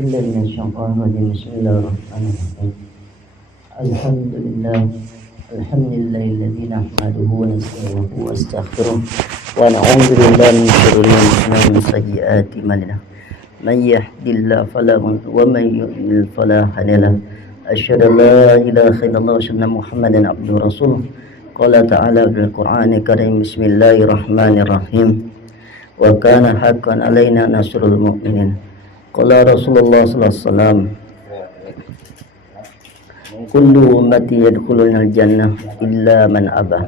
بالله من الشيطان الرجيم بسم الله الرحمن الرحيم الحمد لله الذي نحمده ونستعينه ونستغفره ونعوذ بالله من شرور انفسنا ومن سيئات اعمالنا من يهد الله فلا مضل ومن يضلل فلا هادي له أشهد أن لا إله إلا الله وأشهد أن محمدا عبده ورسوله قال تعالى في القرآن الكريم بسم الله الرحمن الرحيم وكان حقا علينا نصر المؤمنين قال رسول الله صلى الله عليه وسلم كل أمتي يدخلون الجنة إلا من أبى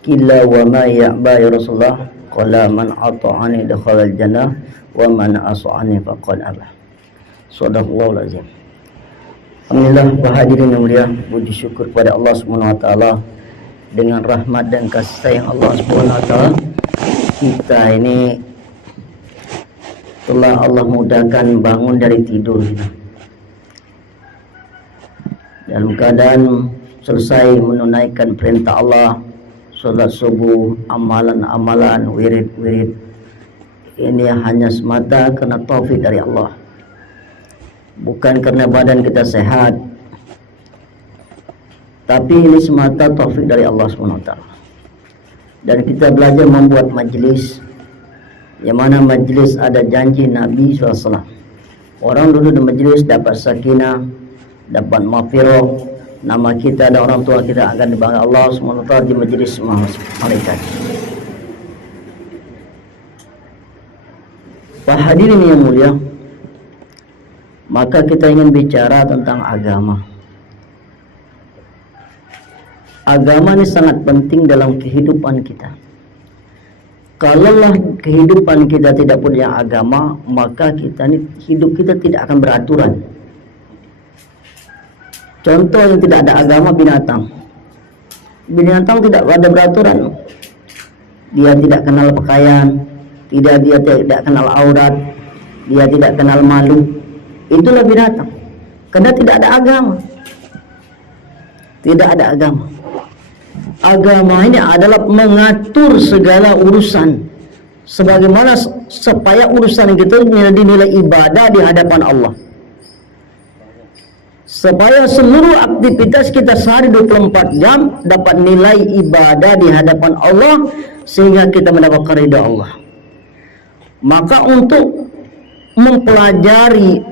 قيل وما يأبى يا رسول الله قال من أطاعني دخل الجنة ومن عصاني فقد أبى Shadaqallahul azim. Alhamdulillah, hadirin yang mulia, puji syukur kepada Allah Subhanahu wa taala. Dengan rahmat dan kasih sayang Allah Subhanahu wa taala, kita ini telah Allah mudahkan bangun dari tidur dalam keadaan selesai menunaikan perintah Allah, sholat subuh, amalan-amalan, wirid-wirid. Ini hanya semata karena taufik dari Allah, bukan karena badan kita sehat, tapi ini semata taufik dari Allah SWT. Dan kita belajar membuat majelis, yang mana majelis ada janji Nabi SAW. Orang dulu di majelis dapat sakinah, dapat maghfirah, nama kita dan orang tua kita akan dibangga Allah SWT di majelis malaikat. Pak hadirin yang mulia, maka kita ingin bicara tentang agama. Agama ini sangat penting dalam kehidupan kita. Kalaulah kehidupan kita tidak punya agama, maka hidup kita tidak akan beraturan. Contoh yang tidak ada agama, binatang. Binatang tidak ada beraturan. Dia tidak kenal pakaian, dia tidak kenal aurat, dia tidak kenal malu. Itulah binatang, karena tidak ada agama. Tidak ada agama. Agama ini adalah mengatur segala urusan, sebagaimana supaya urusan kita menjadi nilai ibadah di hadapan Allah, supaya seluruh aktivitas kita sehari 24 jam dapat nilai ibadah di hadapan Allah, sehingga kita mendapatkan ridha Allah. Maka untuk mempelajari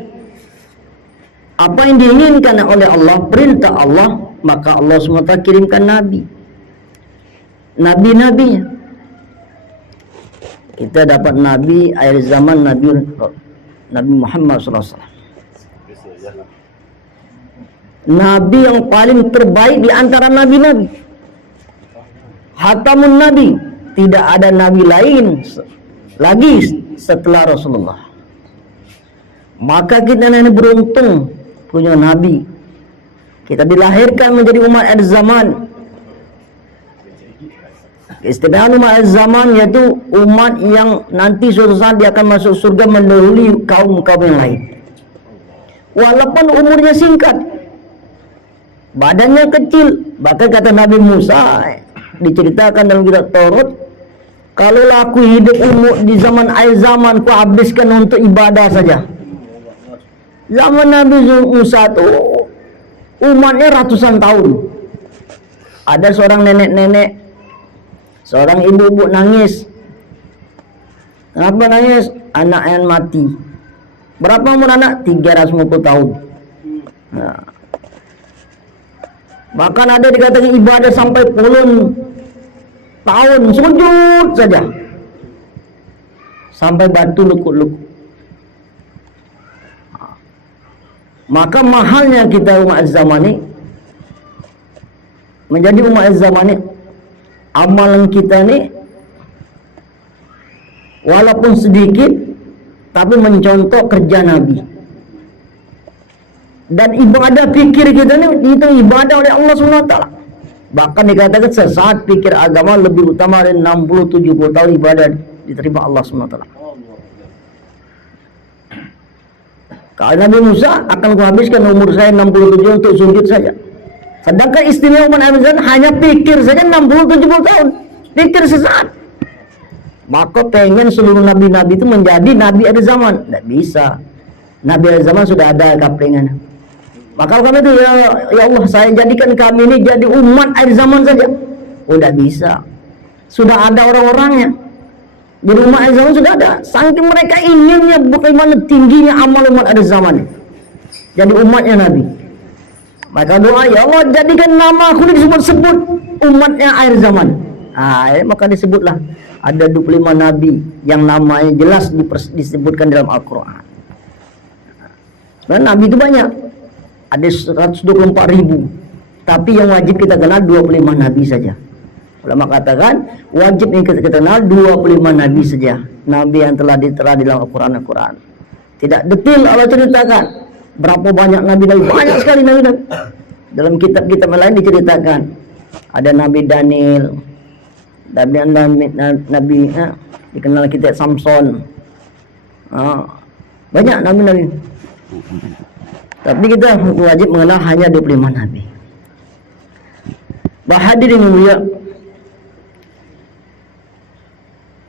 apa yang diinginkan oleh Allah, perintah Allah, maka Allah SWT kirimkan nabi-nabinya. Kita dapat nabi akhir zaman, Nabi Muhammad SAW, nabi yang paling terbaik di antara nabi-nabi, Khatamun Nabi. Tidak ada nabi lain lagi setelah Rasulullah. Maka kita ini beruntung punya nabi. Kita dilahirkan menjadi umat akhir zaman. Istimewa umat akhir zaman yaitu umat yang nanti suatu saat dia akan masuk surga mendahului kaum-kaum yang lain. Walaupun umurnya singkat, badannya kecil. Bahkan kata Nabi Musa, diceritakan dalam kitab Taurat, kalaulah aku hidup umur di zaman akhir zaman, aku habiskan untuk ibadah saja. Zaman Nabi Musa itu umatnya ratusan tahun. Ada seorang nenek-nenek, seorang ibu-ibu nangis. Kenapa nangis? Anak yang mati. Berapa umur anak? 350 tahun. Nah. Bahkan ada dikatakan ibadah sampai puluhan tahun, sujud saja sampai batu lukuk-lukuk. Maka mahalnya kita umat zaman ini, menjadi umat zaman ini, amalan kita ini walaupun sedikit tapi mencontoh kerja Nabi. Dan ibadah pikir kita ini itu ibadah oleh Allah SWT. Bahkan dikatakan sesaat pikir agama lebih utama dari 60-70 tahun ibadah diterima Allah SWT. Kalau Nabi Musa akan kuhabiskan umur saya 67 untuk sujud saja. Sedangkan istimewa umat Nabi hanya pikir saja 60-70 tahun. Pikir sesaat. Maka pengen seluruh nabi-nabi itu menjadi nabi akhir zaman. Tidak bisa. Nabi akhir zaman sudah ada kaplingan. Maka kami itu ya Allah, saya jadikan kami ini jadi umat akhir zaman saja. Oh, tidak bisa. Sudah ada orang-orangnya. Jadi umat akhir zaman sudah ada. Saking mereka inginnya bagaimana tingginya amal umat akhir zaman. Jadi umatnya Nabi. Maka doa, ya Allah jadikan nama aku disebut-sebut umatnya akhir zaman. Maka disebutlah ada 25 nabi yang namanya jelas disebutkan dalam Al-Quran. Sebenarnya nabi itu banyak, ada 124.000, tapi yang wajib kita kenal 25 nabi saja. Ulama katakan wajib yang kita kenal 25 nabi saja, nabi yang telah ditera di dalam Al-Quran. Tidak detail Allah ceritakan berapa banyak nabi-nabi, banyak sekali nabi-nabi. Dalam kitab-kitab lain diceritakan ada Nabi Daniel, Nabi dikenal kita Samson, banyak nabi-nabi. Tapi kita wajib mengenal hanya 25 nabi. Hadirin mulia,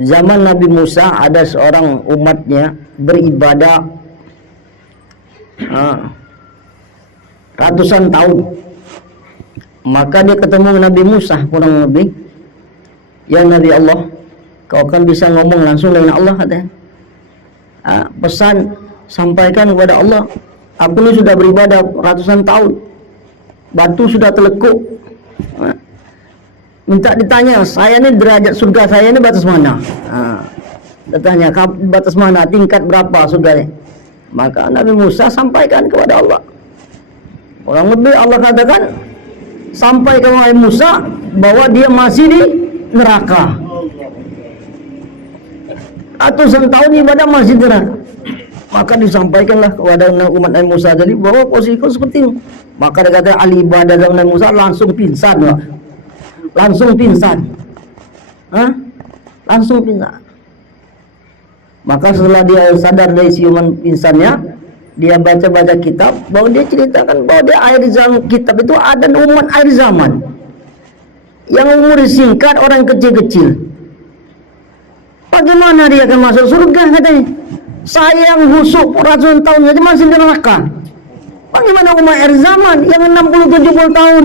zaman Nabi Musa ada seorang umatnya beribadah ratusan tahun. Maka dia ketemu Nabi Musa kurang lebih, ya Nabi Allah, kau kan bisa ngomong langsung dengan Allah katanya. Pesan sampaikan kepada Allah, aku ini sudah beribadah ratusan tahun, batu sudah telekuk. Minta ditanya, saya ini derajat surga saya ini batas mana? Ditanya, batas mana, tingkat berapa surganya? Maka Nabi Musa sampaikan kepada Allah. Kurang lebih Allah katakan, sampai ke Nabi Musa bahwa dia masih di neraka. Ratusan tahun ibadah masih di neraka. Maka disampaikanlah kepada umat Nabi Musa tadi bahwa posisiku seperti ini. Maka dia kata ahli ibadah zaman Nabi Musa langsung pingsan, Pak. Langsung pingsan. Langsung pingsan. Maka setelah dia sadar dari siuman pingsannya, dia baca-baca kitab, bahwa dia ceritakan bahwa dia akhir zaman, kitab itu ada umat akhir zaman yang umur singkat, orang kecil-kecil. Bagaimana dia akan masuk surga katanya? Saya yang husuk ratusan tahun saja masih di neraka. Bagaimana umat akhir zaman yang 60-70 tahun?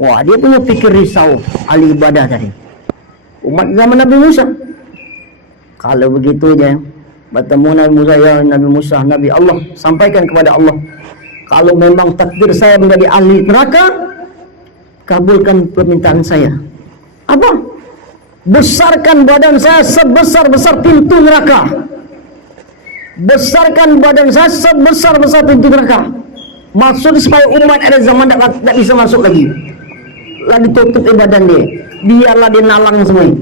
Wah, dia punya pikir risau ahli ibadah tadi. Umat zaman Nabi Musa. Kalau begitu aja, bertemu Nabi Musa, ya Nabi Musa, Nabi Allah, sampaikan kepada Allah, kalau memang takdir saya menjadi ahli neraka, kabulkan permintaan saya. Apa? Besarkan badan saya sebesar-besar pintu neraka. Besarkan badan saya sebesar-besar pintu neraka. Maksud supaya umat ada zaman tidak bisa masuk lagi. Lah ditutup badan dia. Biarlah dia nalang semua.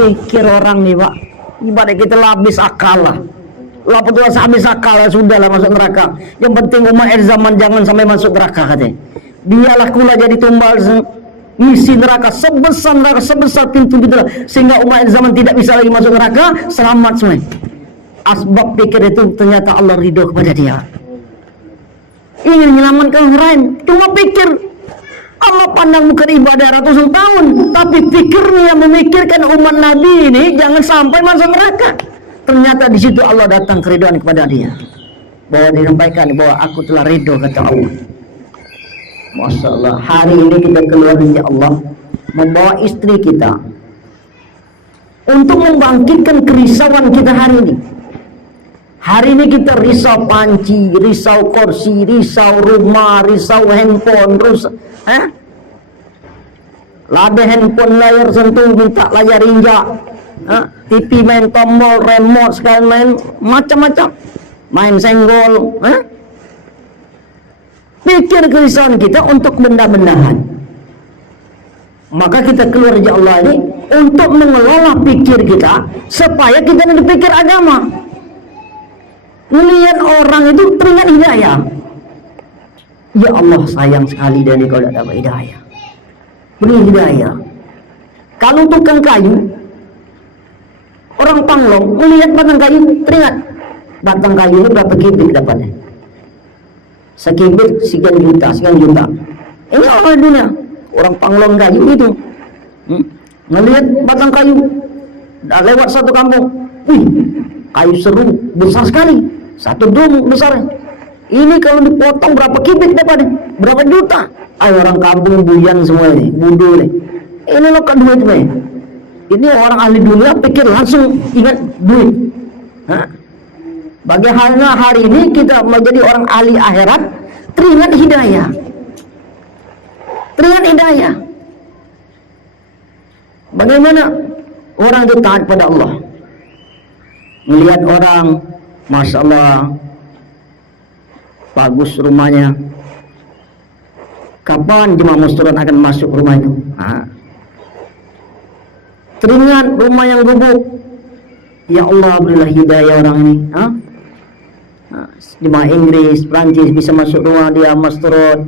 Pikir orang nih, Pak. Ibadah kita lah habis akal lah. Lah petugas habis akal lah, sudahlah masuk neraka. Yang penting umat akhir zaman jangan sampai masuk neraka katanya. Biarlah kula jadi tumbal misi neraka sebesar pintu gitu, sehingga umat akhir zaman tidak bisa lagi masuk neraka, selamat semua. Asbab pikir itu ternyata Allah ridho kepada dia. Ingin menyelamatkan orang lain, cuma pikir. Allah pandang bukan ibadah ratusan tahun, tapi pikirnya yang memikirkan umat Nabi ini jangan sampai masuk neraka. Ternyata di situ Allah datang keridhaan kepada dia, bahwa disampaikan bahwa aku telah ridho, kata Allah. Masya Allah, hari ini kita keluar dari Allah, membawa istri kita untuk membangkitkan kerisauan kita hari ini. Hari ini kita risau panci, risau kursi, risau rumah, risau handphone, Lada handphone layar sentuh, minta layar injak, TV main tombol, remote, sekalian main macam-macam, main senggol. Pikir kerisauan kita untuk benda-bendahan. Maka kita keluar dari Allah ini untuk mengelola pikir kita supaya kita tidak pikir agama. Melihat orang itu teringat hidayah. Ya Allah, sayang sekali dari kalau tidak dapat hidayah. Beri hidayah. Kalau tukang kayu, orang Panglong melihat batang kayu, teringat batang kayu ini berapa kubik dapatnya? Sekibit sekian juta. Ini orang dunia, orang Panglong kayu itu. Melihat batang kayu, dah lewat satu kampung, wih, kayu seru, besar sekali. Satu drum besar. Ini kalau dipotong berapa kubik dapat? Berapa juta? Ayo orang kampung buyan semua ini, budu nih. Ini lo kan duit nih. Ini orang ahli dunia pikir langsung ingat duit. Hah? Bagaimana hari ini kita menjadi orang ahli akhirat, teringat hidayah. Teringat hidayah. Bagaimana orang itu taat pada Allah? Melihat orang, Masya Allah, bagus rumahnya. Kapan jemaah musturun akan masuk rumah itu? Teringat rumah yang gubuk. Ya Allah, berilah hidayah orang ini. Jemaah Inggris, Prancis bisa masuk rumah dia musturun.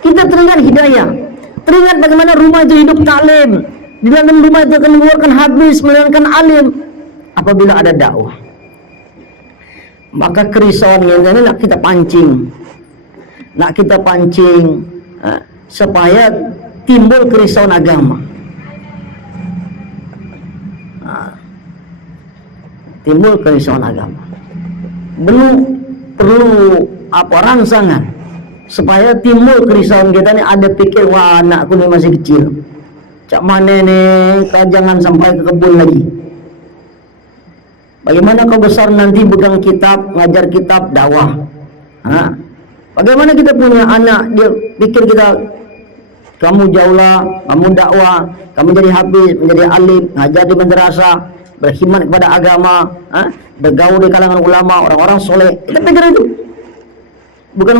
Kita teringat hidayah. Teringat bagaimana rumah itu hidup taklim. Di dalam rumah itu akan mengeluarkan hadis, mengeluarkan alim. Apabila ada dakwah, maka kerisauan yang ini nak kita pancing. Nak kita pancing supaya timbul kerisauan agama. Timbul kerisauan agama. Perlu rangsangan supaya timbul kerisauan kita ni. Ada pikir, wah anakku ni masih kecil, cak mana ni, kau jangan sampai ke kebun lagi. Bagaimana kau besar nanti pegang kitab, ngajar kitab, dakwah. Bagaimana kita punya anak, dia pikir kita, kamu jauhlah, kamu dakwah, kamu jadi hafiz, menjadi alim, ngajar di madrasah, berkhidmat kepada agama, bergaul di kalangan ulama, orang-orang soleh. Kita pikir itu. Bukan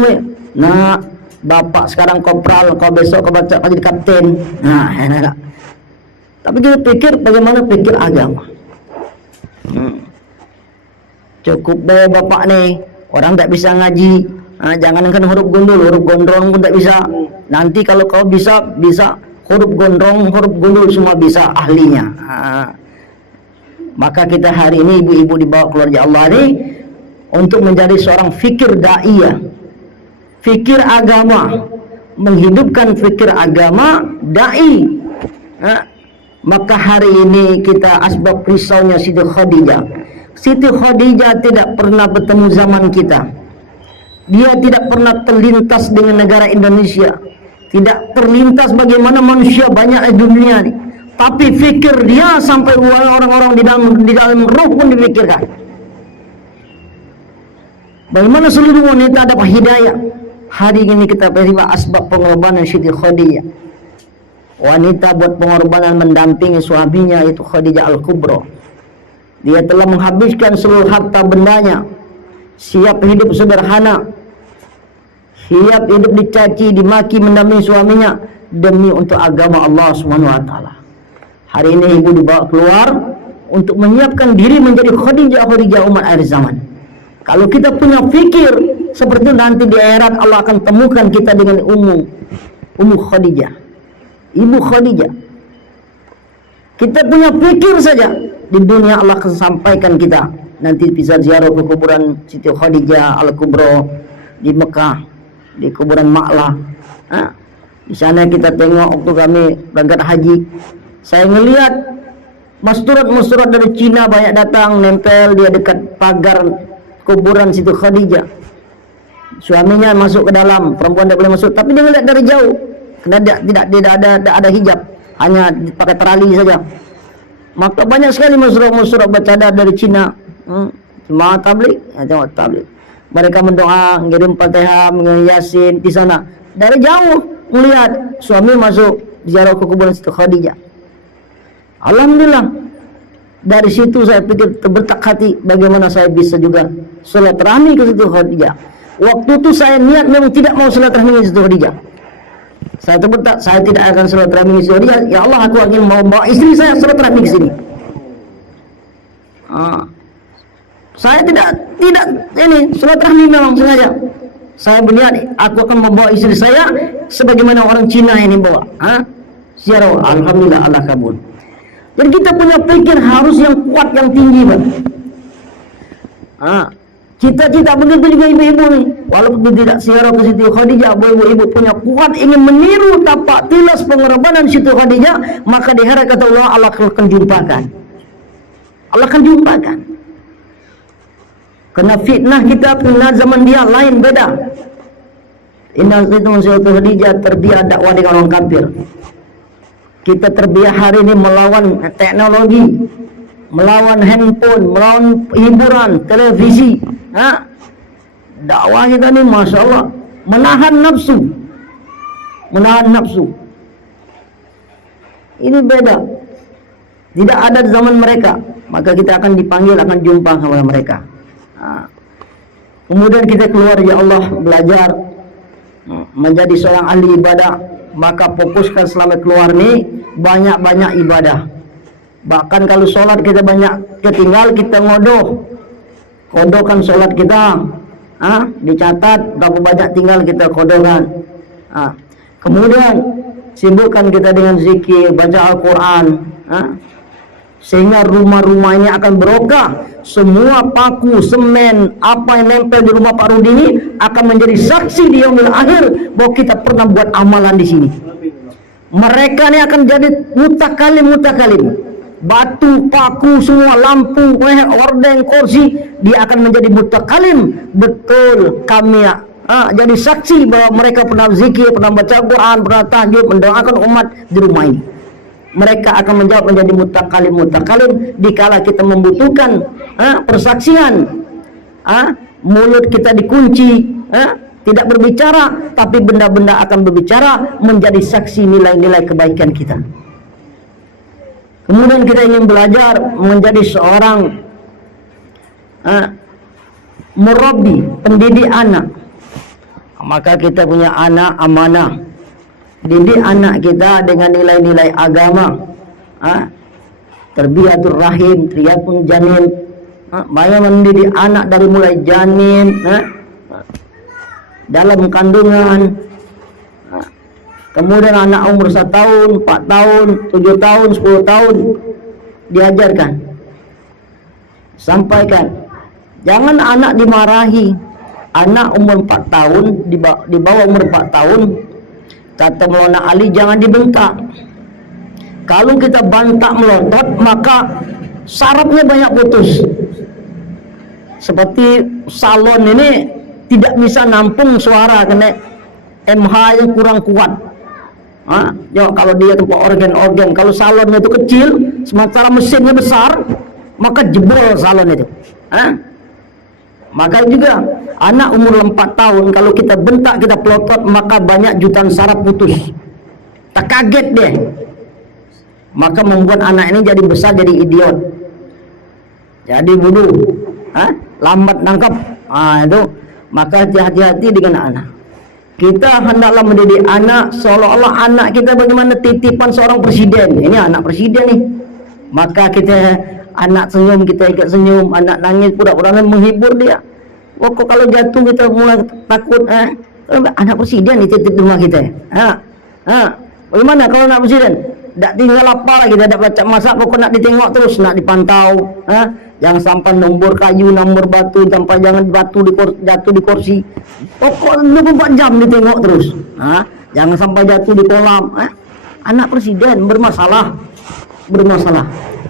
nak bapak sekarang kopral, kau besok kau baca jadi kapten. Enak. Tapi kita pikir bagaimana pikir agama. Cukup deh bapak nih, orang tak bisa ngaji. Jangankan huruf gundul, huruf gondrong pun tak bisa. Nanti kalau kau bisa huruf gondrong, huruf gundul semua bisa ahlinya. Maka kita hari ini ibu-ibu dibawa keluarga Allah ini untuk menjadi seorang fikir da'iyah, fikir agama, menghidupkan fikir agama, da'i. Maka hari ini kita asbab risaunya Siti Khadijah. Siti Khadijah tidak pernah bertemu zaman kita. Dia tidak pernah terlintas dengan negara Indonesia. Tidak terlintas bagaimana manusia banyak di dunia ini. Tapi fikir dia sampai orang-orang di dalam roh pun dipikirkan. Bagaimana seluruh wanita dapat hidayah. Hari ini kita terima asbab pengorbanan Siti Khadijah. Wanita buat pengorbanan mendampingi suaminya, yaitu Khadijah Al-Kubra. Dia telah menghabiskan seluruh harta bendanya, siap hidup sederhana, siap hidup dicaci, dimaki, mendampingi suaminya demi untuk agama Allah Subhanahu wa taala. Hari ini ibu dibawa keluar untuk menyiapkan diri menjadi Khadijah umat akhir zaman. Kalau kita punya fikir seperti nanti di akhirat, Allah akan temukan kita dengan Ummu Khadijah, Ibu Khadijah. Kita punya pikir saja, di dunia Allah akan sampaikan kita nanti bisa ziarah ke kuburan Siti Khadijah Al-Kubra di Mekah, di kuburan Ma'lah. Di sana kita tengok waktu kami berangkat haji, saya melihat masturat dari Cina banyak datang nempel dia dekat pagar kuburan Siti Khadijah. Suaminya masuk ke dalam, perempuan tidak boleh masuk, tapi dia melihat dari jauh, karena tidak ada hijab, hanya pakai terali saja. Maka banyak sekali masyarakat bercadar dari Cina, jemaah tabligh, mereka mendoa, mengirim Fatihah, mengirim Yasin di sana. Dari jauh melihat suami masuk ziarah ke kuburan Siti Khadijah. Alhamdulillah, dari situ saya pikir terbertak hati, bagaimana saya bisa juga silaturahmi ke Siti Khadijah. Waktu itu saya niat memang tidak mau silaturahmi ke Siti Khadijah. Saya terbertak, saya tidak akan silaturahmi ke Siti Khadijah. Ya Allah, aku ingin mau bawa istri saya silaturahmi ke sini. Saya tidak ini silaturahmi memang sengaja. Saya berniat aku akan membawa istri saya sebagaimana orang Cina ini bawa. Ziarah, alhamdulillah Allah kabul. Jadi kita punya pikir harus yang kuat, yang tinggi, Pak. Cita-cita begitu juga ibu-ibu nih. Walaupun tidak ziarah ke Siti Khadijah, ibu-ibu punya kuat ingin meniru tapak tilas pengorbanan Siti Khadijah, maka di hari kata Allah akan jumpakan. Allah akan jumpakan. Kena fitnah kita, kena zaman dia lain, beda. Inna Sayyidatul Khadijah terbiar dakwah dengan orang kafir. Kita terbiar hari ini melawan teknologi, melawan handphone, melawan hiburan, televisi. Dakwah kita ini Masya Allah menahan nafsu. Menahan nafsu. Ini beda. Tidak ada di zaman mereka. Maka kita akan dipanggil, akan jumpa sama mereka. Kemudian kita keluar, ya Allah, belajar menjadi seorang ahli ibadah. Maka fokuskan selama keluar ini banyak-banyak ibadah. Bahkan kalau sholat kita banyak ketinggal, kita kodokan sholat kita, dicatat berapa banyak tinggal kita kodokan. Kemudian sibukkan kita dengan zikir, baca Al-Quran, sehingga rumah-rumah ini akan berokah. Semua paku, semen, apa yang nempel di rumah Pak Rudi ini akan menjadi saksi di yaumil akhir bahwa kita pernah buat amalan di sini. Mereka ini akan jadi mutakalim. Batu, paku, semua lampu, ordeng, kursi, dia akan menjadi mutakalim. Betul, kami jadi saksi bahwa mereka pernah zikir, pernah baca Quran, pernah tahajud, mendoakan umat di rumah ini. Mereka akan menjawab menjadi mutakalim dikala kita membutuhkan persaksian. Mulut kita dikunci, tidak berbicara, tapi benda-benda akan berbicara, menjadi saksi nilai-nilai kebaikan kita. Kemudian kita ingin belajar menjadi seorang murabbi, pendidik anak. Maka kita punya anak amanah. Didik anak kita dengan nilai-nilai agama, terbiatur rahim, triyatun janin. Banyak mendidik anak dari mulai janin, dalam kandungan. Kemudian anak umur 1 tahun, 4 tahun, 7 tahun, 10 tahun diajarkan, sampaikan. Jangan anak dimarahi. Anak umur 4 tahun, di bawah umur 4 tahun, kata Maulana Ali, jangan dibentak. Kalau kita bantak melotot, maka sarafnya banyak putus. Seperti salon ini tidak bisa nampung suara, kena MH yang kurang kuat. Kalau dia tempat organ, kalau salonnya itu kecil, sementara mesinnya besar, maka jebol salon itu. Maka juga anak umur 4 tahun, kalau kita bentak, kita pelotot, maka banyak jutaan saraf putus. Tak kaget deh. Maka membuat anak ini jadi besar, jadi idiot, jadi bodoh, lambat nangkap. Itu maka hati-hati dengan anak. Kita hendaklah mendidik anak seolah-olah anak kita bagaimana titipan seorang presiden. Ini anak presiden nih. Maka kita anak senyum, kita ikut senyum, anak nangis, pura-pura menghibur dia. Kok kalau jatuh kita mulai takut. Anak presiden dititip di rumah kita. Bagaimana kalau anak presiden? Tak tinggal apa lagi, tak baca masak, pokok nak ditengok terus, nak dipantau. Jangan sampai nombor kayu, nombor batu, sampai jangan batu jatuh di kursi. Pokok 24 jam ditengok terus. Jangan sampai jatuh di kolam. Anak presiden bermasalah.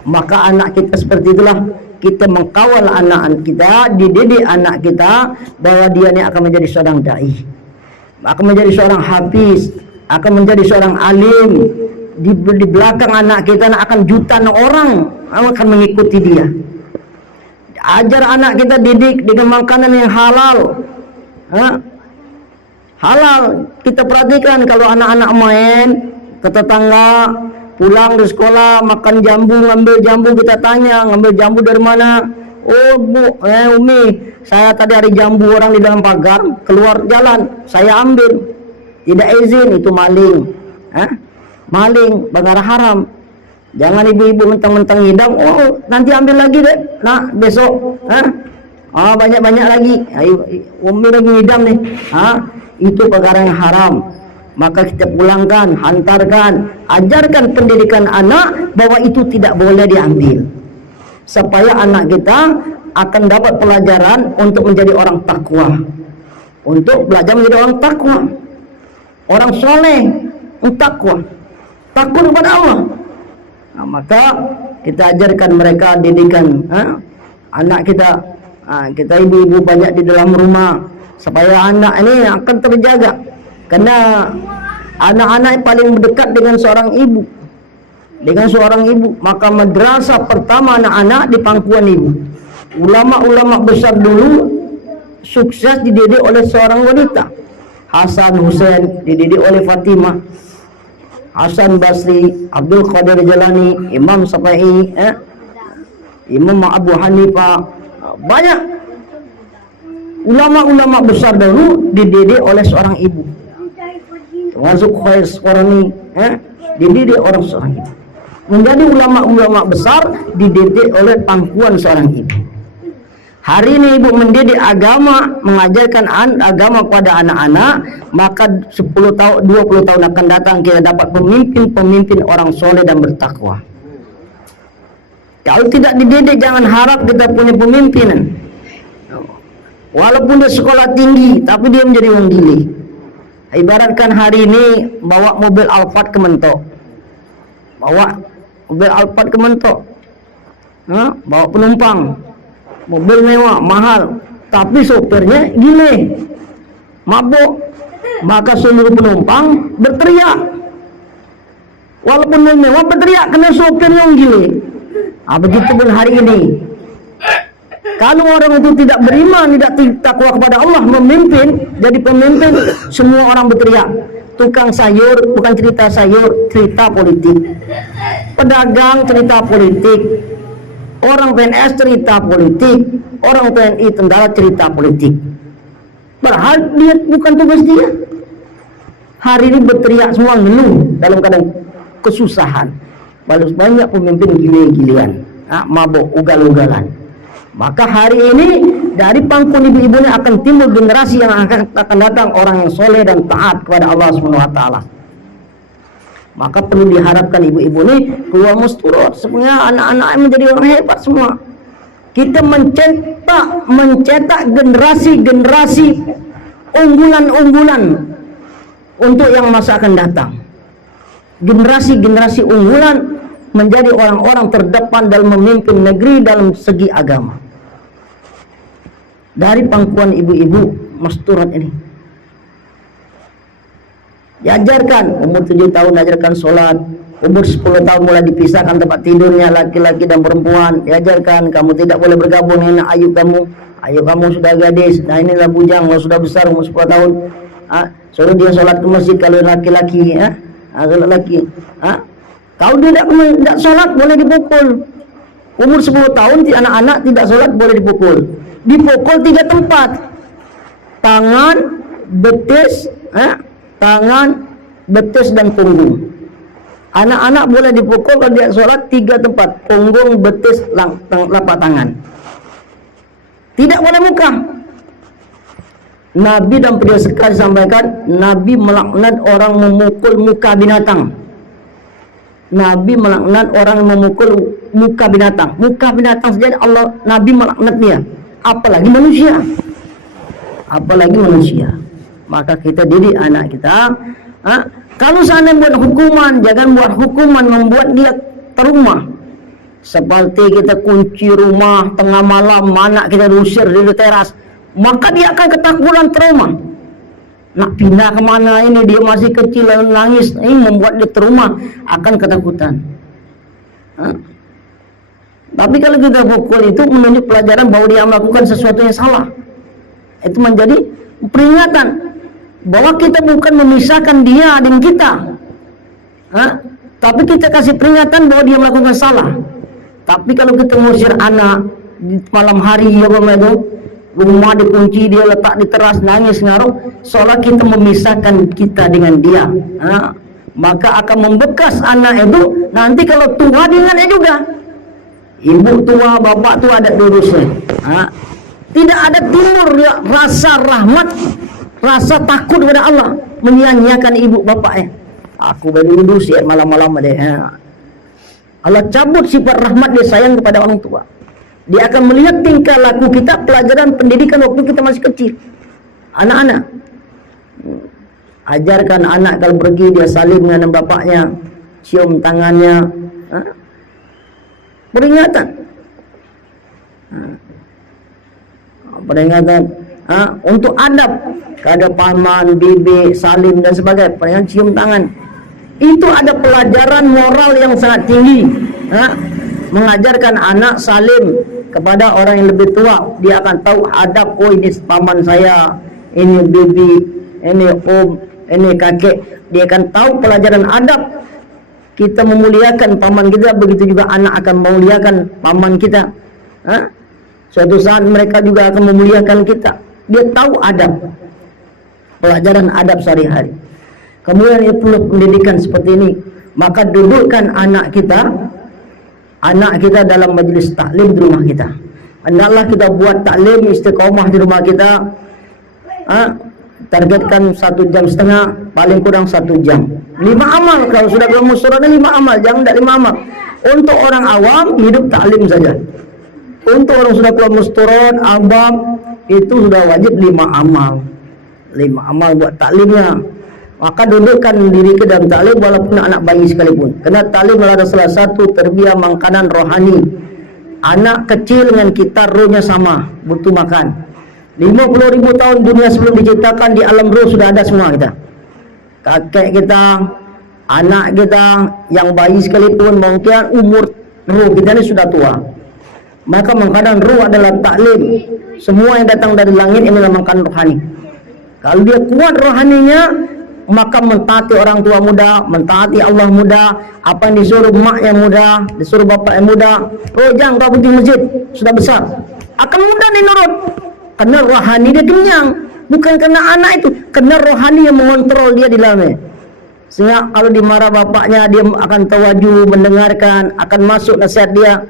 Maka anak kita seperti itulah. Kita mengkawal anak kita, dididik anak kita bahwa dia ini akan menjadi seorang dai, akan menjadi seorang hafiz, akan menjadi seorang alim. Di belakang anak kita akan jutaan orang akan mengikuti dia. Ajar anak kita, didik dengan makanan yang halal. Halal. Kita perhatikan kalau anak-anak main ke tetangga, pulang dari sekolah makan jambu, ngambil jambu, kita tanya ngambil jambu dari mana. Oh bu, Umi, saya tadi hari jambu orang di dalam pagar, keluar jalan, saya ambil, tidak izin, itu maling. Maling, bangara haram. Jangan ibu-ibu mentang-mentang hidang, oh nanti ambil lagi deh, nah besok, banyak-banyak lagi. Umi lagi hidang nih, itu perkara yang haram. Maka kita pulangkan, hantarkan, ajarkan pendidikan anak bahwa itu tidak boleh diambil, supaya anak kita akan dapat pelajaran untuk menjadi orang takwa, untuk belajar menjadi orang takwa, orang soleh, takwa, takut kepada Allah. Maka kita ajarkan mereka, didikan anak kita Kita ibu-ibu banyak di dalam rumah supaya anak ini akan terjaga, karena anak-anak yang paling dekat dengan seorang ibu, maka madrasah pertama anak-anak di pangkuan ibu. Ulama-ulama besar dulu sukses dididik oleh seorang wanita. Hasan Hussein dididik oleh Fatimah, Hasan Basri, Abdul Qadir Jalani, Imam Syafi'i, Imam Abu Hanifah. Banyak ulama-ulama besar dulu dididik oleh seorang ibu, termasuk Khair Qarni, dididik oleh seorang ibu. Menjadi ulama-ulama besar dididik oleh pangkuan seorang ibu. Hari ini ibu mendidik agama, mengajarkan agama kepada anak-anak, maka 10 tahun, 20 tahun akan datang kita dapat pemimpin-pemimpin orang soleh dan bertakwa. Kalau tidak dididik, jangan harap kita punya pemimpin. Walaupun dia sekolah tinggi, tapi dia menjadi orang gili. Ibaratkan hari ini bawa mobil Alphard ke Mentok, bawa penumpang, mobil mewah, mahal, tapi sopirnya gile, mabuk, maka seluruh penumpang berteriak. Walaupun mobil mewah berteriak karena sopirnya yang gile. Begitu pun hari ini. Kalau orang itu tidak beriman, tidak takwa kepada Allah, memimpin, jadi pemimpin, semua orang berteriak. Tukang sayur bukan cerita sayur, cerita politik. Pedagang cerita politik. Orang PNS cerita politik. Orang TNI tentara cerita politik. Padahal dia bukan tugas dia. Hari ini berteriak semua ngeluh dalam keadaan kesusahan. Banyak pemimpin gile-gilean, mabuk, ugal-ugalan. Maka hari ini dari pangkuan ibu-ibunya akan timbul generasi yang akan datang orang yang soleh dan taat kepada Allah SWT. Maka perlu diharapkan ibu-ibu ini keluar musturot, sebenarnya anak-anak menjadi orang hebat semua. Kita mencetak generasi-generasi unggulan-unggulan untuk yang masa akan datang. Generasi-generasi unggulan menjadi orang-orang terdepan dalam memimpin negeri dalam segi agama. Dari pangkuan ibu-ibu masturat ini diajarkan, umur 7 tahun diajarkan sholat, umur 10 tahun mulai dipisahkan tempat tidurnya laki-laki dan perempuan, diajarkan kamu tidak boleh bergabung dengan ayub kamu sudah gadis, nah inilah bujang, kalau sudah besar umur 10 tahun, suruh dia sholat ke masjid kalau laki-laki, sholat laki, kalau dia tidak sholat boleh dipukul. Umur 10 tahun anak-anak tidak sholat boleh dipukul. Dipukul 3 tempat, tangan, betis dan punggung. Anak-anak boleh dipukul kalau dia sholat 3 tempat, punggung, betis, lapak tangan. Tidak boleh muka. Nabi dan beliau sekali sampaikan, Nabi melaknat orang memukul muka binatang. Nabi melaknat orang yang memukul muka binatang. Muka binatang saja Allah, Nabi melaknat dia. Apalagi manusia. Maka kita didik anak kita. Kalau seandainya buat hukuman, jangan buat hukuman membuat dia trauma. Seperti kita kunci rumah tengah malam, anak kita diusir dari teras, maka dia akan ketakutan, trauma. Nak pindah kemana ini, dia masih kecil lalu nangis, ini membuat dia trauma, akan ketakutan. Tapi kalau kita pukul itu menunjuk pelajaran bahwa dia melakukan sesuatu yang salah. Itu menjadi peringatan bahwa kita bukan memisahkan dia dengan kita, tapi kita kasih peringatan bahwa dia melakukan salah. Tapi kalau kita ngusir anak di malam hari, rumah dikunci, dia letak di teras, nangis ngaruk, seolah kita memisahkan kita dengan dia, maka akan membekas anak itu. Nanti kalau tua dengannya juga, ibu tua, bapak tua, ada dosa. Tidak ada timur rasa rahmat, rasa takut kepada Allah, menyia-nyiakan ibu bapaknya. Aku baru duduk siap malam-malam deh. Allah cabut sifat rahmat dia sayang kepada orang tua. Dia akan melihat tingkah laku kita, pelajaran pendidikan waktu kita masih kecil. Anak-anak, ajarkan anak kalau pergi dia salim dengan bapaknya, cium tangannya, peringatan. peringatan untuk adab kepada paman, bibi, salim dan sebagainya, peringatan cium tangan. Itu ada pelajaran moral yang sangat tinggi. Mengajarkan anak salim kepada orang yang lebih tua, dia akan tahu adab. Oh, ini paman saya, ini bibi, ini om, ini kakek. Dia akan tahu pelajaran adab. Kita memuliakan paman kita, begitu juga anak akan memuliakan paman kita. Suatu saat mereka juga akan memuliakan kita. Dia tahu adab, pelajaran adab sehari-hari. Kemudian dia perlu pendidikan seperti ini. Maka dudukkan anak kita dalam majlis taklim di rumah kita. Hendaklah kita buat taklim istiqomah di rumah kita. Targetkan 1,5 jam, paling kurang 1 jam. 5 amal, kalau sudah keluar surah 5 amal, jangan tak 5 amal. Untuk orang awam hidup taklim saja. Untuk orang sudah keluar mustoron, awam, itu sudah wajib 5 amal. 5 amal buat taklimnya. Maka dudukkan diri ke dalam taklim walaupun anak bayi sekalipun. Kerana taklim adalah salah satu terbiah makanan rohani. Anak kecil dengan kita rohnya sama, butuh makan. 50.000 tahun dunia sebelum diciptakan, di alam roh sudah ada semua kita. Kakek kita, anak kita, yang bayi sekalipun, mungkin umur roh kita ini sudah tua. Maka makanan roh adalah taklim. Semua yang datang dari langit inilah makanan rohani. Kalau dia kuat rohaninya, maka mentaati orang tua muda, mentaati Allah muda. Apa yang disuruh mak yang muda, disuruh bapak yang muda. Oh, jangan kau pergi masjid, sudah besar, akan mudah dinurut. Karena rohani dia kenyang. Bukan karena anak itu, karena rohani yang mengontrol dia di dalamnya. Sehingga kalau dimarah bapaknya, dia akan tawaju, mendengarkan, akan masuk nasihat dia.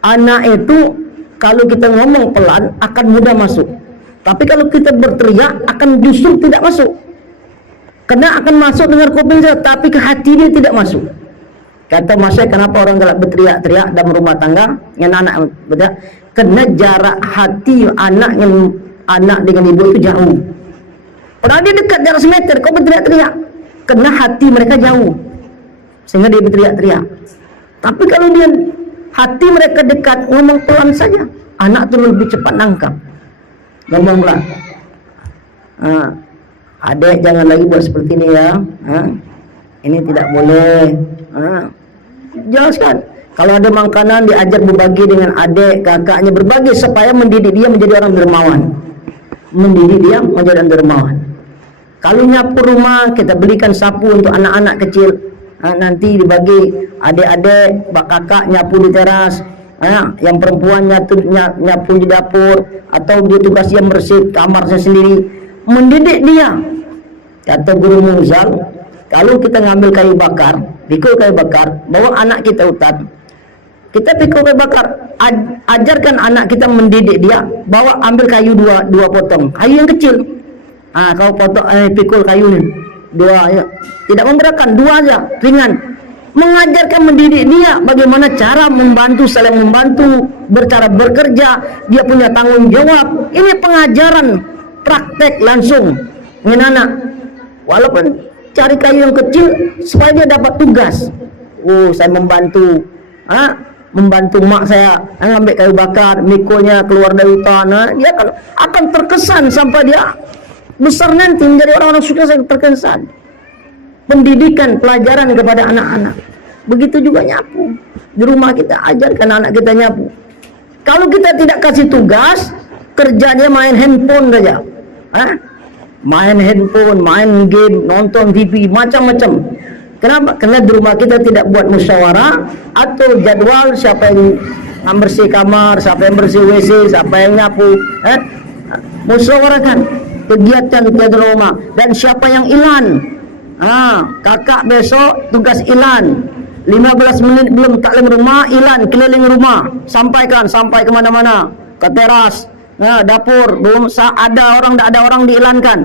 Anak itu kalau kita ngomong pelan akan mudah masuk. Tapi kalau kita berteriak akan justru tidak masuk. Karena akan masuk dengan kuping saja, tapi ke hati dia tidak masuk. Kata Mas Syekh, kenapa orang galak berteriak-teriak dalam rumah tangga dengan anak berteriak? Karena jarak hati anak dengan ibu itu jauh. Padahal dia dekat jarak semeter, kau berteriak-teriak. Karena hati mereka jauh, sehingga dia berteriak-teriak. Tapi kalau dia hati mereka dekat, ngomong pelan saja, anak itu lebih cepat nangkap. Ngomong pelan. Adik jangan lagi buat seperti ini ya. Ini tidak boleh. Jelaskan. Kalau ada makanan, diajar berbagi dengan adik, kakaknya, berbagi supaya mendidik dia menjadi orang dermawan. Mendidik dia menjadi orang dermawan. Kalau nyapu rumah, kita belikan sapu untuk anak-anak kecil. Nanti dibagi adik-adik, kakak nyapu di teras, yang perempuan nyapu di dapur, atau dia tugas yang bersih kamarnya sendiri. Mendidik dia. Kata Guru Muzal, kalau kita ngambil kayu bakar, pikul kayu bakar, bawa anak kita hutan, kita pikul kayu bakar, ajarkan anak kita, mendidik dia, bawa ambil kayu dua potong, kayu yang kecil. Kau potong, pikul kayu ini dua, ya. Tidak memberatkan, 2 aja, ringan. Mengajarkan, mendidik dia bagaimana cara membantu, saling membantu, bercara bekerja, dia punya tanggung jawab. Ini pengajaran praktek langsung dengan anak. Walaupun cari kayu yang kecil supaya dia dapat tugas. Oh, saya membantu, membantu mak saya ngambil kayu bakar, mikulnya keluar dari hutan. Dia akan terkesan sampai dia besar nanti menjadi orang-orang sukses yang terkesan. Pendidikan, pelajaran kepada anak-anak. Begitu juga nyapu. Di rumah kita ajarkan anak kita nyapu. Kalau kita tidak kasih tugas, kerjanya main handphone saja. Main handphone, main game, nonton TV, macam-macam. Kenapa? Karena di rumah kita tidak buat musyawarah atau jadwal siapa yang bersih kamar, siapa yang bersih WC, siapa yang nyapu. Musyawarahkan kegiatan rumah dan siapa yang ilan. Kakak besok tugas ilan. 15 menit belum taklim rumah, ilan keliling rumah, sampaikan sampai kemana-mana, ke teras, dapur, belum ada orang, tidak ada orang diilankan,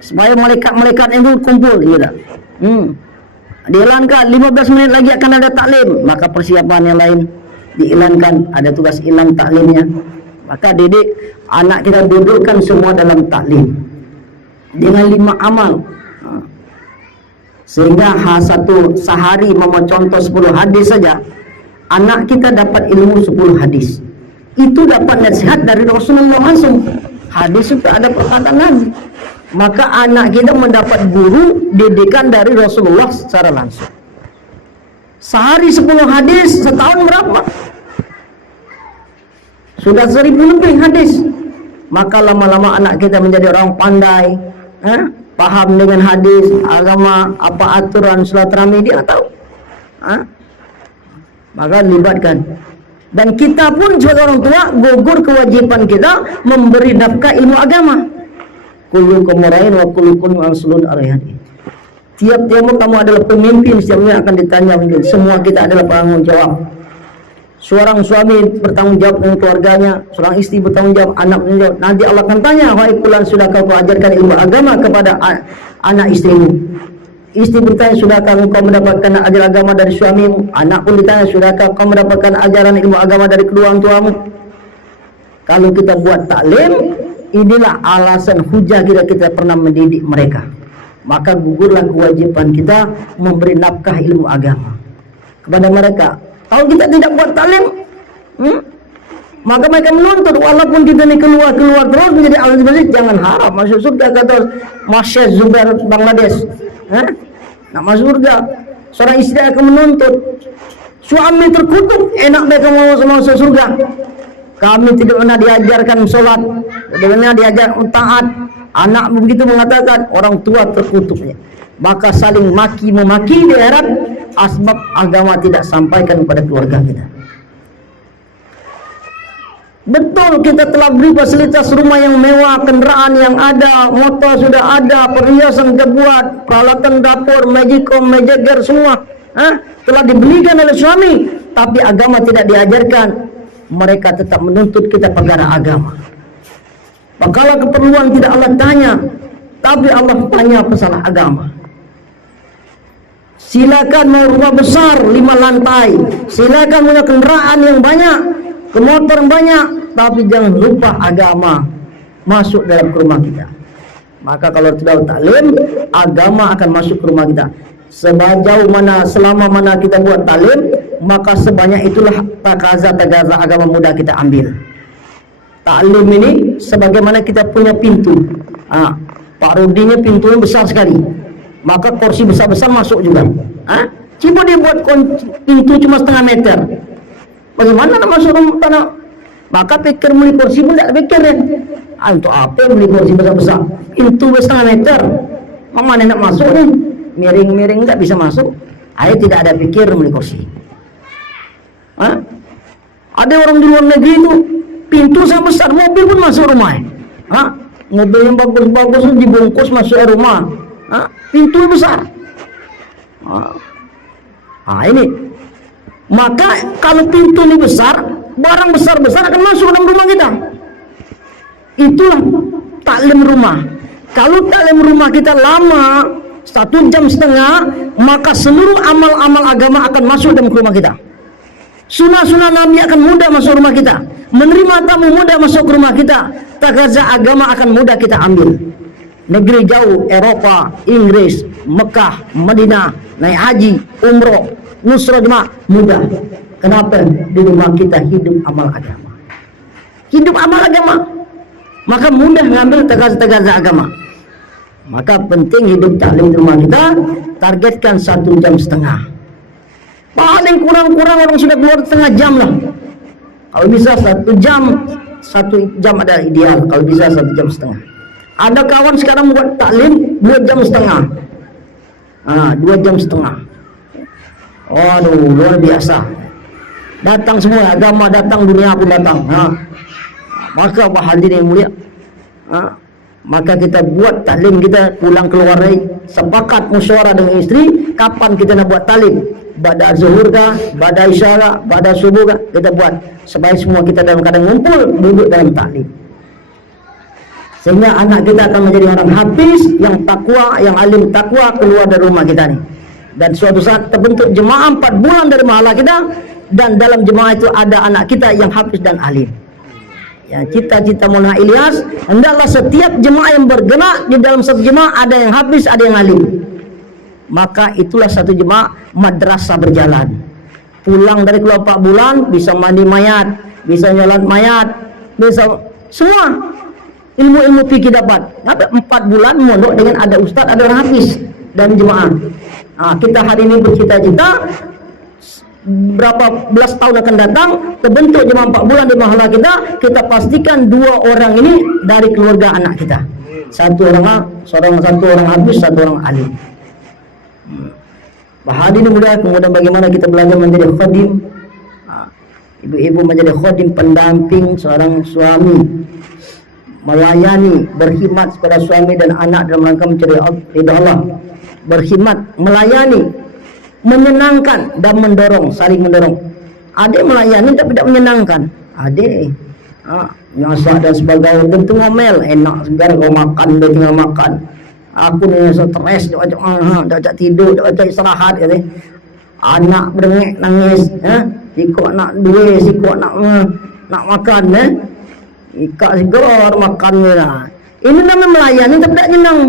supaya malaikat-malaikat itu kumpul, gitu. Diilankan 15 menit lagi akan ada taklim, maka persiapan yang lain diilankan, ada tugas ilan taklimnya. Maka didik anak kita, dudukkan semua dalam taklim dengan 5 amal, sehingga satu sehari contoh 10 hadis saja, anak kita dapat ilmu 10 hadis. Itu dapat nasihat dari Rasulullah langsung. Hadis itu ada perkataan Nabi. Maka anak kita mendapat guru didikan dari Rasulullah secara langsung. Sehari 10 hadis, setahun berapa? Sudah 1000 lebih hadis. Maka lama-lama anak kita menjadi orang pandai, paham dengan hadis, agama, apa aturan silaturahmi dia tahu. Maka libatkan. Dan kita pun sebagai orang tua gugur kewajiban kita memberi nafkah ilmu agama. Kullukum ra'in wa kullukum mas'ulun 'an ra'iyatihi. Tiap-tiap kamu adalah pemimpin, setiapnya akan ditanya. Semua kita adalah penanggung jawab. Seorang suami bertanggung jawab dengan keluarganya, seorang istri bertanggung jawab, anak bertanggung jawab. Nanti Allah akan tanya, wahai fulan, sudahkah kau ajarkan ilmu agama kepada anak istrimu? Istri bertanya, sudahkah engkau mendapatkan ajaran agama dari suamimu? Anak pun ditanya, sudahkah kau mendapatkan ajaran ilmu agama dari kedua orang tuamu? Kalau kita buat taklim, inilah alasan hujah kita pernah mendidik mereka. Maka gugurlah kewajiban kita memberi nafkah ilmu agama kepada mereka. Kalau kita tidak buat taklim, maka mereka menuntut, walaupun kita ini keluar terus menjadi ahli masjid, jangan harap masuk surga, kata Masya Zubair Bangladesh. Nak masuk surga, seorang istri akan menuntut, suami terkutuk, enak mereka mau masuk surga. Kami tidak pernah diajarkan sholat, tidak pernah diajarkan taat. Anak begitu mengatakan, orang tua terkutuknya. Maka saling maki-memaki di akhirat, asbab agama tidak sampaikan kepada keluarga kita. Betul kita telah beri fasilitas rumah yang mewah, kendaraan yang ada, motor sudah ada, perhiasan kita buat, peralatan dapur, magicom, mejager semua telah dibelikan oleh suami, tapi agama tidak diajarkan. Mereka tetap menuntut kita perkara agama. Maka keperluan tidak Allah tanya, tapi Allah tanya masalah agama. Silakan mau rumah besar 5 lantai, silakan punya kendaraan yang banyak, motor yang banyak, tapi jangan lupa agama masuk dalam ke rumah kita. Maka kalau tidak taklim, agama akan masuk ke rumah kita. Sejauh mana, selama mana kita buat taklim, maka sebanyak itulah takaza agama mudah kita ambil. Taklim ini sebagaimana kita punya pintu. Pak Rudinya pintunya besar sekali, maka kursi besar-besar masuk juga. Coba dia buat pintu cuma setengah meter, bagaimana nak masuk tanah? Maka pikir beli kursi pun tidak pikir ya. Untuk apa beli kursi besar-besar? Pintu setengah meter, mana nak masuk nih? Miring-miring tak bisa masuk. Ayah tidak ada pikir beli kursi. Ada orang di luar negeri itu pintu sangat besar, mobil pun masuk rumah. Mobil yang bagus-bagus dibungkus masuk rumah. Pintu besar. Ini. Maka kalau pintu ini besar, barang besar-besar akan masuk dalam rumah kita. Itulah taklim rumah. Kalau taklim rumah kita lama, 1,5 jam, maka seluruh amal-amal agama akan masuk dalam rumah kita. Sunnah-sunnah Nabi akan mudah masuk rumah kita. Menerima tamu mudah masuk ke rumah kita. Takaza agama akan mudah kita ambil. Negeri jauh, Eropa, Inggris, Mekah, Madinah, naik haji, umroh, nusrah jemaah, mudah. Kenapa? Di rumah kita hidup amal agama. Hidup amal agama. Maka mudah mengambil takaza agama. Maka penting hidup taklim di rumah kita, targetkan 1,5 jam. Paling kurang-kurang orang sudah keluar setengah jam lah. Kalau bisa 1 jam, 1 jam ada ideal. Kalau bisa 1,5 jam. Ada kawan sekarang buat taklim 2,5 jam. 2,5 jam. Waduh, luar biasa. Datang semua agama, datang dunia pun datang. Maka hadirin yang mulia, maka kita buat taklim kita pulang keluar hari, sepakat musyawarah dengan istri, kapan kita nak buat taklim? Pada zuhur kah, pada isya kah, pada subuh kah, kita buat supaya semua kita dalam keadaan ngumpul duduk dalam taklim. Sehingga anak kita akan menjadi orang hafiz yang takwa, yang alim takwa keluar dari rumah kita nih. Dan suatu saat terbentuk jemaah 4 bulan dari mahala kita, dan dalam jemaah itu ada anak kita yang hafiz dan alim. Yang cita-cita Mona Ilyas, hendaklah setiap jemaah yang bergerak di dalam satu jemaah ada yang hafiz, ada yang alim. Maka itulah satu jemaah madrasah berjalan. Pulang dari keluar 4 bulan bisa mandi mayat, bisa nyolat mayat, bisa semua ilmu-ilmu fikih dapat. Ada 4 bulan mondok dengan ada ustaz, ada orang hafiz dan jemaah. Kita hari ini bercita-cita berapa belas tahun akan datang terbentuk jemaah 4 bulan di mahala kita pastikan 2 orang ini dari keluarga anak kita. Satu orang hafiz, satu orang alim. Hadirin mulia, kemudian bagaimana kita belajar menjadi khadim. Ibu-ibu menjadi khadim pendamping seorang suami, melayani, berkhidmat kepada suami dan anak dalam rangka mencari ridha Allah, berkhidmat, melayani, menyenangkan dan mendorong, saling mendorong. Adik melayani tapi tidak menyenangkan. Adik nyasak dan sebagainya, tentu ngomel, enak segar kau makan, dia tinggal makan. Aku ni stres, dah ajak tidur, dah ajak istirahat, kata. Anak berengek nangis, sikok nak duit, sikok nak makan, ikak segar makan ni lah. Ini namanya melayani tapi tidak nyenang.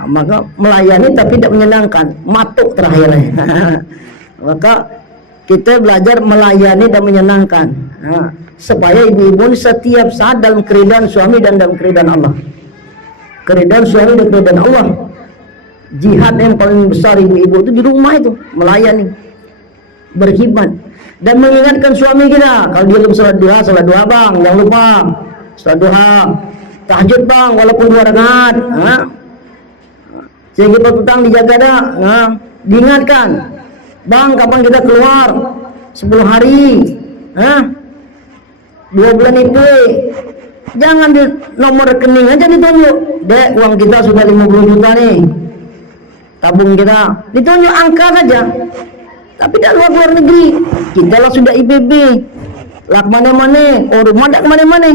Maka melayani tapi tidak menyenangkan, matuk terakhir. Maka kita belajar melayani dan menyenangkan, supaya ibu-ibu setiap saat dalam keridhaan suami dan dalam keridhaan Allah. Keridhaan suami dan keridhaan Allah. Jihad yang paling besar ibu-ibu itu di rumah itu, melayani, berkhidmat dan mengingatkan suami kita. Kalau dia belum salat duha bang, jangan lupa salat duha. Tahajud bang, walaupun 2 rakaat. Sehingga petang dijaga dah. Diingatkan, bang kapan kita keluar? 10 hari, 2 bulan itu. Jangan di nomor rekening aja ditunjuk. Dek, uang kita sudah 50 juta nih, tabung kita, ditunjuk angka saja. Tapi tidak luar negeri, kita lah sudah IPB, lah kemana-mana, rumah tak kemana-mana,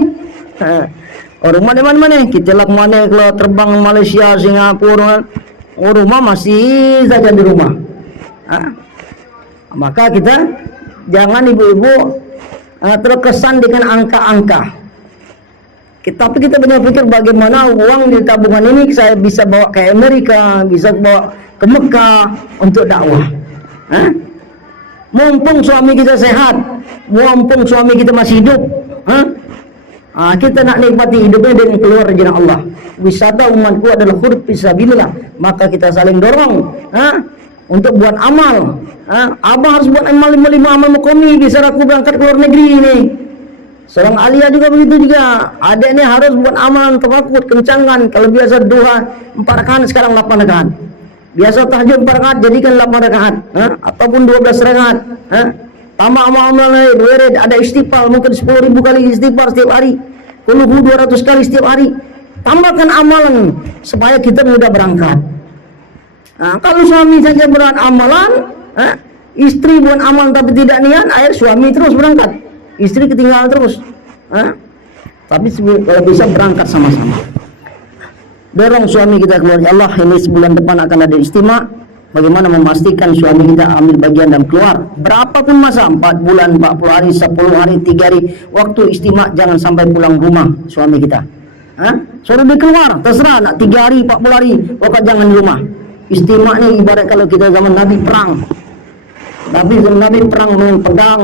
rumah di mana-mana, kita lah kemana, kalau terbang Malaysia, Singapura, rumah masih saja di rumah. Maka kita jangan ibu-ibu terkesan dengan angka-angka. Tapi kita benar pikir bagaimana uang di tabungan ini saya bisa bawa ke Amerika, bisa bawa ke Mekah untuk dakwah. Mumpung suami kita sehat, mumpung suami kita masih hidup, kita nak nikmati hidupnya dengan keluar rezeki Allah. Wisata umatku adalah khurb fisabilillah, maka kita saling dorong untuk buat amal. Abang harus buat amal 5 amal muqami bisa aku berangkat ke luar negeri ini. Seorang Alia juga begitu juga. Adik ni harus buat amalan tafakkur, kencangan. Kalau biasa duha 4 rakaat, sekarang 8 rakaat. Biasa tahajud 4 rakaat, jadikan 8 rakaat, ataupun 12 rakaat. Tambah amal-amal lain, ada istighfar, mungkin 10.000 kali istighfar setiap hari, Qulhu 200 kali setiap hari. Tambahkan amalan supaya kita mudah berangkat. Kalau suami saja berat amalan, istri buat amalan tapi tidak niat, akhir suami terus berangkat, istri ketinggalan terus. Tapi kalau bisa berangkat sama-sama. Dorong suami kita keluar. Ya Allah, ini sebulan depan akan ada istimewa. Bagaimana memastikan suami kita ambil bagian dan keluar. Berapapun masa, 4 bulan, 40 hari, 10 hari, 3 hari. Waktu istimewa jangan sampai pulang rumah suami kita. Suruh dia keluar, terserah nak 3 hari, 40 hari. Pokok jangan di rumah. Istimewa ni ibarat kalau kita zaman Nabi perang. Nabi perang dengan pedang,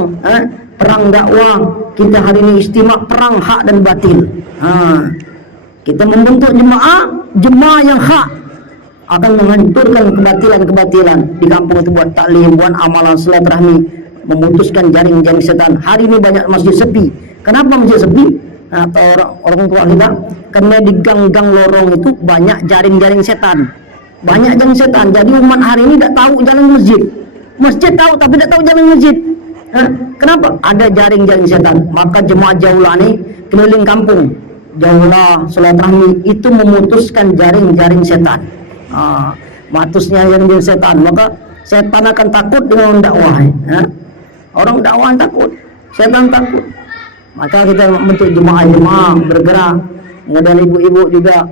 perang dakwah. Kita hari ini istimewa perang hak dan batil. Kita membentuk jemaah yang hak akan menghancurkan kebatilan-kebatilan di kampung itu, buat taklim, buat amalan silaturahmi, memutuskan jaring-jaring setan. Hari ini banyak masjid sepi. Kenapa masjid sepi? Atau orang tua kita, karena di gang-gang lorong itu banyak jaring-jaring setan. Banyak jaring setan. Jadi umat hari ini tidak tahu jalan masjid. Masjid tahu tapi tidak tahu jalan masjid. Kenapa? Ada jaring-jaring setan. Maka jemaah jaulah ni keliling kampung, jaulah silaturahmi, itu memutuskan jaring-jaring setan. Matusnya yang jadi setan, maka setan akan takut dengan dakwah. Orang dakwah takut, setan takut. Maka kita bentuk jemaah bergerak. Kemudian ibu-ibu juga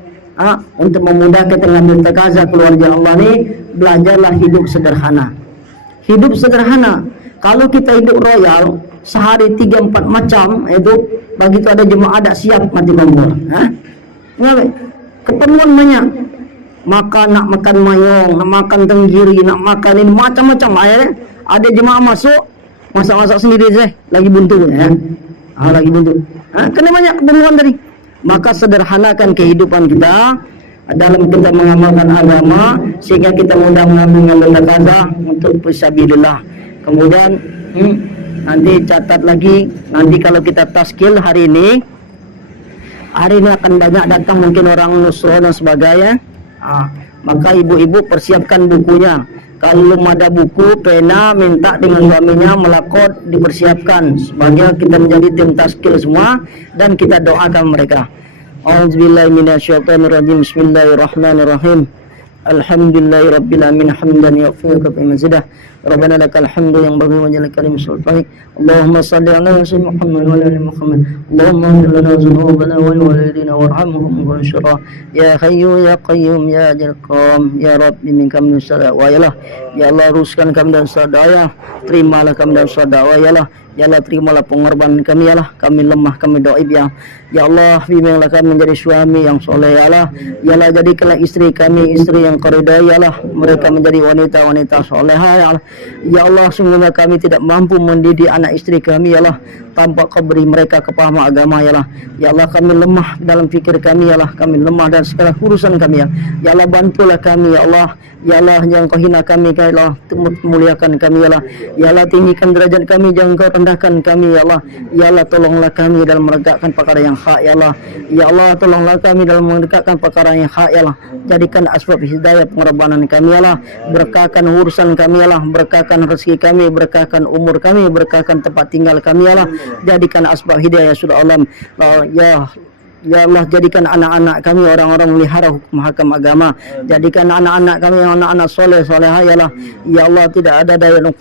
untuk memudahkan mengambil takaza keluarga Allah ni, belajarlah hidup sederhana. Hidup sederhana. Kalau kita hidup royal, sehari 3-4 macam, itu begitu ada jemaah ada siap mati kompor. Keperluan banyak. Maka nak makan mayong, nak makan tenggiri, nak makan ini macam-macam. Akhirnya ada jemaah masuk, masak-masak sendiri saya, lagi buntu ya. Lagi buntu. Kena banyak kebutuhan tadi. Maka sederhanakan kehidupan kita dalam kita mengamalkan agama sehingga kita mudah mengambil kaza untuk fisabilillah. Kemudian nanti catat lagi, nanti kalau kita taskil hari ini akan banyak datang mungkin orang nusro dan sebagainya. Maka ibu-ibu persiapkan bukunya. Kalau belum ada buku, pena, minta dengan suaminya melakot, dipersiapkan sebagai kita menjadi tim taskil semua dan kita doakan mereka. A'udzubillahi minasyaitonirrajim. Bismillahirrahmanirrahim. Alhamdulillahirabbil alamin hamdan yaghfiruka fi mazidah. Rabbana lakal hamdu yang bagi wajhal karim sultanik. Allahumma shalli ala sayyidina Muhammad wa ala ali Muhammad. Allahumma ighfir lana dhunubana wa liwalidina warhamhum wa syurra. Ya hayyu ya qayyum ya jalqam ya rabbi minka minusala wa yalah. Ya Allah, uruskan kami dan sadaya, terimalah kami dan sadaya yalah. Ya Allah, terimalah pengorbanan kami ya Allah, kami lemah, kami doib ya. Ya Allah, bimbinglah kami menjadi suami yang soleh ya Allah. Ya Allah, jadikanlah istri kami istri yang qaridah ya Allah, mereka menjadi wanita-wanita solehah ya Allah. Ya Allah, sungguhnya kami tidak mampu mendidik anak istri kami ya Allah, tanpa kau beri mereka kepahaman agama ya Allah. Ya Allah, kami lemah dalam fikir kami ya Allah, kami lemah dalam segala urusan kami ya. Ya Allah, bantulah kami ya Allah. Ya Allah, jangan kau hina kami ya Allah, muliakan kami ya Allah. Ya Allah, tinggikan derajat kami, jangan kau rendahkan kami ya Allah. Ya Allah, tolonglah kami dalam menegakkan perkara yang hak ya Allah. Ya Allah, tolonglah kami dalam menegakkan perkara yang hak ya Allah. Jadikan asbab hidayah pengorbanan kami ya Allah. Berkahkan urusan kami ya Allah, berkahkan rezeki kami, berkahkan umur kami, berkahkan tempat tinggal kami ya Allah. Jadikan asbab hidayah sudah alam. Ya Allah, jadikan anak-anak kami orang-orang melihara hukum hakam agama. Jadikan anak-anak kami anak-anak soleh solehah ya Allah. Ya Allah, tidak ada daya upaya